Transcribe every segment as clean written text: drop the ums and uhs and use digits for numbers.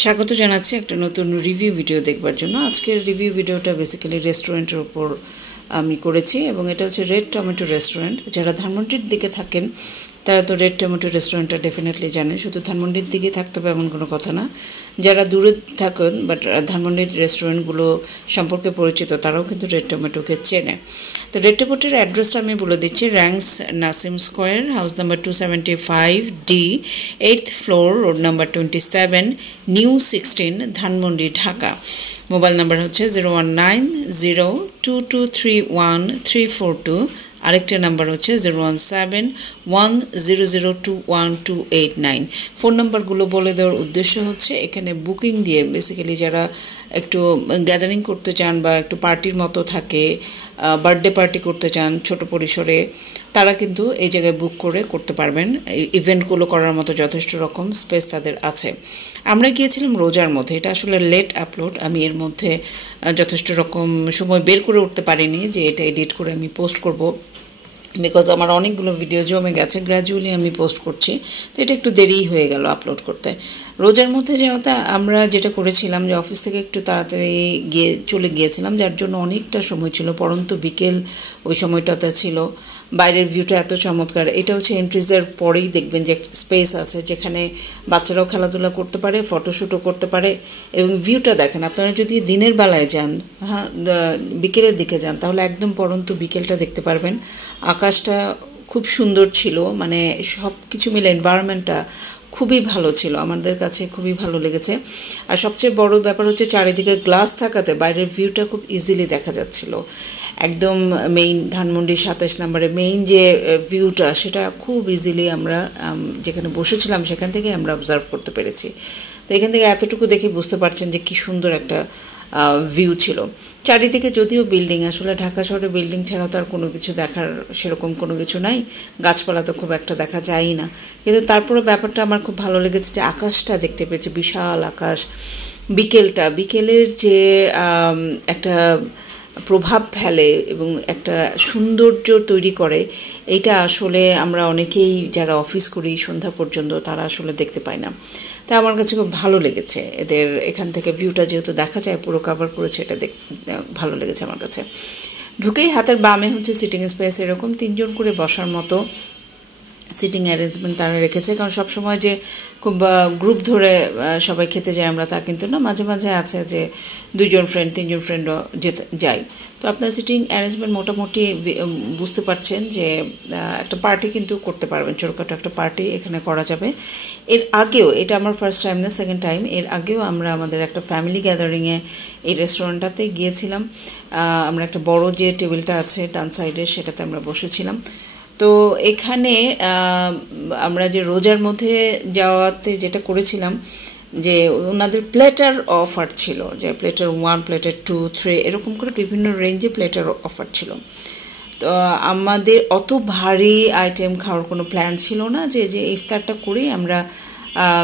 স্বাগত জানাচ্ছি একটা নতুন রিভিউ ভিডিও দেখবার জন্য। আজকের রিভিউ ভিডিওটা বেসিক্যালি রেস্টুরেন্টের উপর আমি করেছি এবং এটা হচ্ছে রেড টমেটো রেস্টুরেন্ট। যারা ধানমন্ডির দিকে থাকেন তারা তো রেড টমেটো রেস্টুরেন্টটা ডেফিনেটলি জানেন, শুধু ধানমন্ডির দিকে থাকতে হবে এমন কোনো কথা না। যারা দূরে থাকেন বাট ধানমন্ডির রেস্টুরেন্টগুলো সম্পর্কে পরিচিত তারাও কিন্তু রেড টমেটোকে চেনে। তো রেড টমেটোর অ্যাড্রেসটা আমি বলে দিচ্ছি। Rangs Nasim square, house number 275D, 8th floor, road number 27, new 16, Dhanmondi, Dhaka. Mobile number হচ্ছে 01902231342। আরেকটা নাম্বার হচ্ছে 01710021289। ফোন নাম্বারগুলো বলে দেওয়ার উদ্দেশ্য হচ্ছে এখানে বুকিং দিয়ে বেসিক্যালি যারা একটু গ্যাদারিং করতে চান বা একটু পার্টির মতো থাকে, বার্থডে পার্টি করতে চান ছোট পরিসরে, তারা কিন্তু এই জায়গায় বুক করে করতে পারবেন। ইভেন্টগুলো করার মতো যথেষ্ট রকম স্পেস তাদের আছে। আমরা গিয়েছিলাম রোজার মধ্যে, এটা আসলে লেট আপলোড। আমি এর মধ্যে যথেষ্ট রকম সময় বের করে উঠতে পারিনি যে এটা এডিট করে আমি পোস্ট করব, বিকজ আমার অনেকগুলো ভিডিও জমে গেছে, গ্র্যাজুয়ালি আমি পোস্ট করছি, তো এটা একটু দেরিই হয়ে গেল আপলোড করতে। রোজার মধ্যে যাওয়াতে আমরা যেটা করেছিলাম যে অফিস থেকে একটু তাড়াতাড়ি চলে গিয়েছিলাম, যার জন্য অনেকটা সময় ছিল, পরন্ত বিকেল ওই সময়টাতে ছিল। বাইরের ভিউটা এত চমৎকার। এটা হচ্ছে এন্ট্রিজের পরেই দেখবেন যে স্পেস আছে যেখানে বাচ্চারাও খেলাধুলা করতে পারে, ফটোশ্যুটও করতে পারে এবং ভিউটা দেখেন। আপনারা যদি দিনের বেলায় যান, হ্যাঁ বিকেলের দিকে যান, তাহলে একদম পরন্ত বিকেলটা দেখতে পারবেন। আকাশটা খুব সুন্দর ছিল, মানে সব কিছু মিলে এনভায়রনমেন্টটা খুবই ভালো ছিল, আমাদের কাছে খুবই ভালো লেগেছে। আর সবচেয়ে বড় ব্যাপার হচ্ছে চারিদিকে গ্লাস থাকাতে বাইরের ভিউটা খুব ইজিলি দেখা যাচ্ছিল। একদম মেইন ধানমন্ডি 27 নম্বরে মেইন যে ভিউটা, সেটা খুব ইজিলি আমরা যেখানে বসেছিলাম সেখান থেকে আমরা অবজার্ভ করতে পেরেছি। তো এখান থেকে এতটুকু দেখে বুঝতে পারছেন যে কী সুন্দর একটা ভিউ ছিল। চারিদিকে যদিও বিল্ডিং, আসলে ঢাকা শহরে বিল্ডিং ছাড়া তো আর কোনো কিছু দেখার সেরকম কোনো কিছু নাই, গাছপালা তো খুব একটা দেখা যায়ই না, কিন্তু তারপরে ব্যাপারটা আমার খুব ভালো লেগেছে যে আকাশটা দেখতে পেয়েছি, বিশাল আকাশ। বিকেলের যে একটা প্রভাব ফেলে এবং একটা সৌন্দর্য তৈরি করে, এইটা আসলে আমরা অনেকেই যারা অফিস করি সন্ধ্যা পর্যন্ত তারা আসলে দেখতে পাই না। তাই আমার কাছে খুব ভালো লেগেছে এদের এখান থেকে ভিউটা যেহেতু দেখা যায়, পুরো কভার করেছে, এটা ভালো লেগেছে আমার কাছে। ঢুকেই হাতের বামে হচ্ছে সিটিং স্পেস, এরকম 3 জন করে বসার মতো সিটিং অ্যারেঞ্জমেন্ট তারা রেখেছে। কারণ সবসময় যে খুব গ্রুপ ধরে সবাই খেতে যায় আমরা তা কিন্তু না, মাঝে মাঝে আছে যে 2 জন ফ্রেন্ড 3 জন ফ্রেন্ডও যায়। তো আপনার সিটিং অ্যারেঞ্জমেন্ট মোটামুটি বুঝতে পারছেন যে একটা পার্টি কিন্তু করতে পারবেন, ছোটোখাটো একটা পার্টি এখানে করা যাবে। এর আগেও, এটা আমার ফার্স্ট টাইম না, সেকেন্ড টাইম, এর আগেও আমরা আমাদের একটা ফ্যামিলি গ্যাদারিংয়ে এই রেস্টুরেন্টটাতে গিয়েছিলাম। আমরা একটা বড় যে টেবিলটা আছে ডান সাইডে সেটাতে আমরা বসেছিলাম। তো এখানে আমরা যে রোজার মধ্যে যাওয়াতে যেটা করেছিলাম যে ওনাদের প্লেটার অফার ছিল, যে প্লেটার 1, প্লেটার 2, 3 এরকম করে বিভিন্ন রেঞ্জে প্লেটার অফার ছিল। তো আমাদের অত ভারী আইটেম খাওয়ার কোনো প্ল্যান ছিল না, যে ইফতারটা করেই আমরা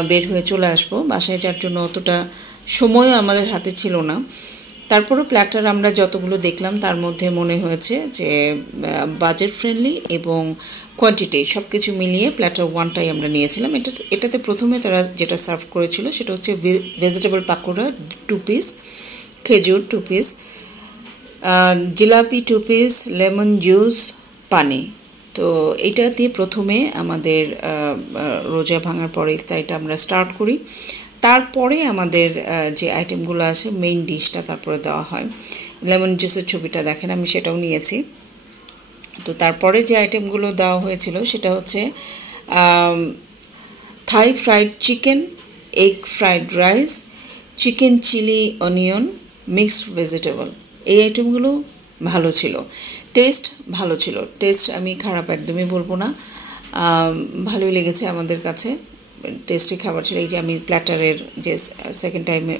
বের হয়ে চলে আসবো বাসায়, যার জন্য অতটা সময়ও আমাদের হাতে ছিল না। তারপরও প্ল্যাটার আমরা যতগুলো দেখলাম তার মধ্যে মনে হয়েছে যে বাজেট ফ্রেন্ডলি এবং কোয়ান্টিটি সব কিছু মিলিয়ে প্ল্যাটার 1টাই আমরা নিয়েছিলাম। এটাতে প্রথমে তারা যেটা সার্ভ করেছিল সেটা হচ্ছে ভেজিটেবল পাকোড়া 2 পিস, খেজুর 2 piece, jalebi 2 piece, lemon juice, পানি। তো এইটা দিয়ে প্রথমে আমাদের রোজা ভাঙার পরে ইফতারটা আমরা স্টার্ট করি। তারপরে আমাদের যে আইটেমগুলো আছে মেইন ডিশটা তারপরে দেওয়া হয়। লেমন জুসের ছবিটা দেখেন, আমি সেটাও নিয়েছি। তো তারপরে যে আইটেমগুলো দেওয়া হয়েছিল সেটা হচ্ছে Thai fried chicken, egg fried rice, chicken chilli onion, mixed vegetable. এই আইটেমগুলো ভালো ছিল, টেস্ট ভালো ছিল, টেস্ট আমি খারাপ একদমই বলবো না, ভালোই লেগেছে আমাদের কাছে, টেস্টি খাবার ছিল। এই যে আমি প্ল্যাটারের যে সেকেন্ড টাইমে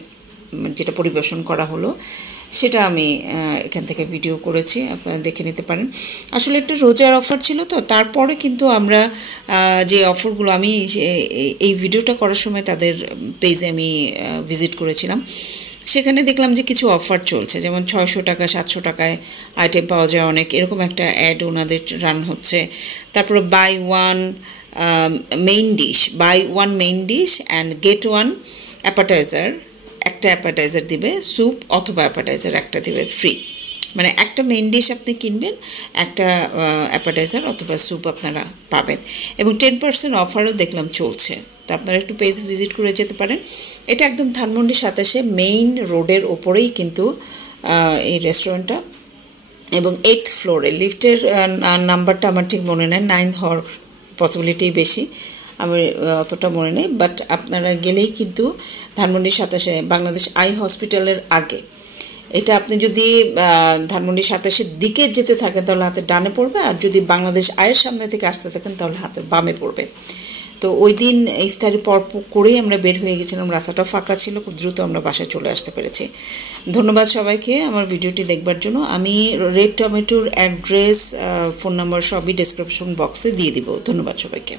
যেটা পরিবেশন করা হলো সেটা আমি এখান থেকে ভিডিও করেছি, আপনারা দেখে নিতে পারেন। আসলে একটা রোজার অফার ছিল, তো তারপরে কিন্তু আমরা যে অফারগুলো, আমি এই ভিডিওটা করার সময় তাদের পেজে আমি ভিজিট করেছিলাম, সেখানে দেখলাম যে কিছু অফার চলছে, যেমন 600 টাকা 700 টাকায় আইটেম পাওয়া যায় অনেক, এরকম একটা অ্যাড ওনাদের রান হচ্ছে। তারপরে buy one main dish and get one appetizer, একটা অ্যাপাটাইজার দিবে, স্যুপ অথবা অ্যাপাটাইজার একটা দিবে ফ্রি। মানে একটা মেইন ডিশ আপনি কিনবেন, একটা অ্যাপাটাইজার অথবা স্যুপ আপনারা পাবেন, এবং 10% অফারও দেখলাম চলছে। তো আপনারা একটু পেজ ভিজিট করে যেতে পারেন। এটা একদম ধানমন্ডি 27 মেইন রোডের ওপরেই কিন্তু এই রেস্টুরেন্টটা, এবং 8th ফ্লোরে। লিফটের নাম্বারটা আমার ঠিক মনে নেই, 9 হওয়ার পসিবিলিটি বেশি, আমার অতটা মনে নেই। বাট আপনারা গেলেই কিন্তু ধানমন্ডি 27 বাংলাদেশ আই হসপিটালের আগে, এটা আপনি যদি ধানমন্ডি 27 দিকে যেতে থাকেন তাহলে হাতের ডানে পড়বে, আর যদি বাংলাদেশ আয়ের সামনে থেকে আসতে থাকেন তাহলে হাতের বামে পড়বে। তো ওই দিন ইফতারি পর করেই আমরা বের হয়ে গেছিলাম, রাস্তাটা ফাঁকা ছিল, খুব দ্রুত আমরা বাসায় চলে আসতে পেরেছি। ধন্যবাদ সবাইকে আমার ভিডিওটি দেখবার জন্য। আমি রেড টমেটোর অ্যাড্রেস, ফোন নাম্বার সবই ডেসক্রিপশন বক্সে দিয়ে দিব। ধন্যবাদ সবাইকে।